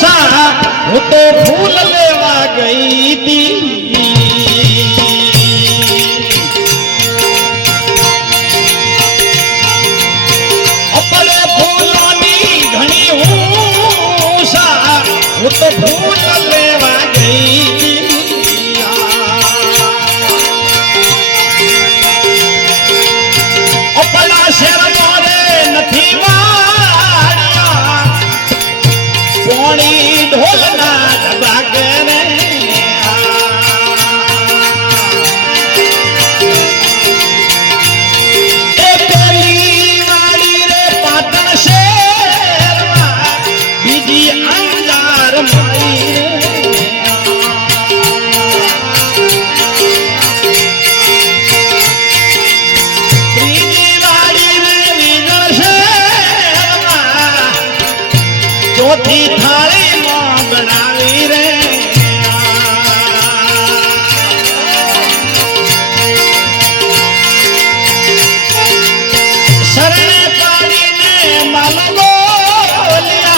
वो तो फूल लेवा गई थी अपने फूलों नी घनी ऊषा वो तो फूल लेवा गई थी अपना शेर मोरे नथी वाड़िया पोणी ढोलना डबा करे चौथी थाली में बनावी रे शरणे पानी ने मालूम लिया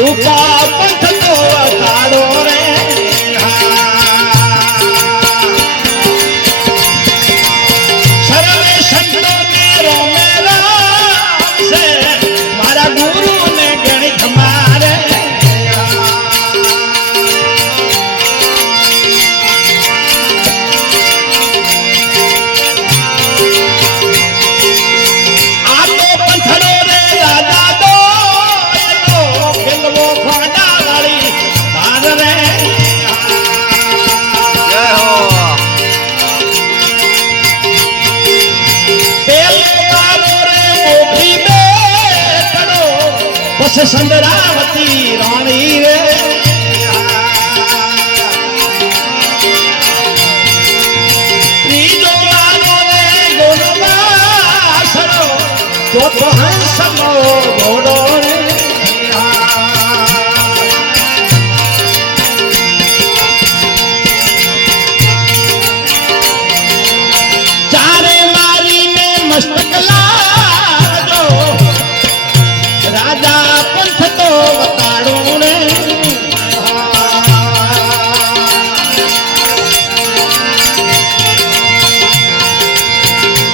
रूपा पंथ को अखाड़ो रे शरणे संतो मेरो मेरा से मारा गुरु हमारे आतो पंथरो रे राजा दो खिलवो खाना वाली बार रे जय हो पेलो मारो रे मोभी बेटड़ो बस संदरावती रानी रे तीजो मानो रे गुणवासनो चौथो हंसनो घोड़ो रे चारे मारी में मस्तक लाजो राजा पंथ तो बताड़ो रे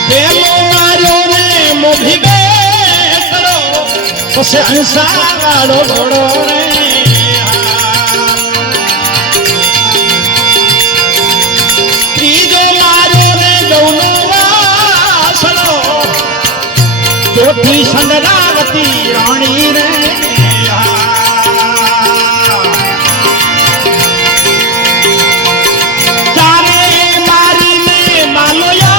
पेलो मारो रे मोभी बेटड़ो उसे हंसा वालो घोड़ो रे तीजो मारो रे दोनों वासनो चौथी संदरावती रानी रे चारे मारी में मालोया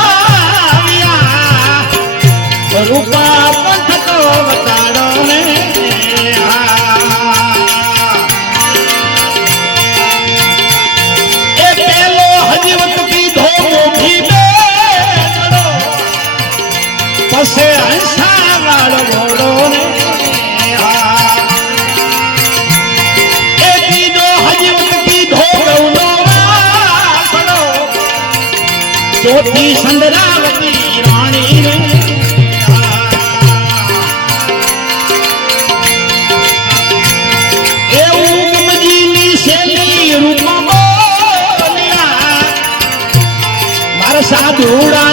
रूपा पंथ तो बताड़ो ने ए पेलो हजीवत की धोमो भी बेटड़ो पसे हंसा वालो घोड़ो ने एक दो हजीवत की धोनो वासनो चौथी संदरावती रानी ने रूप बोलिया मारा साधुड़ा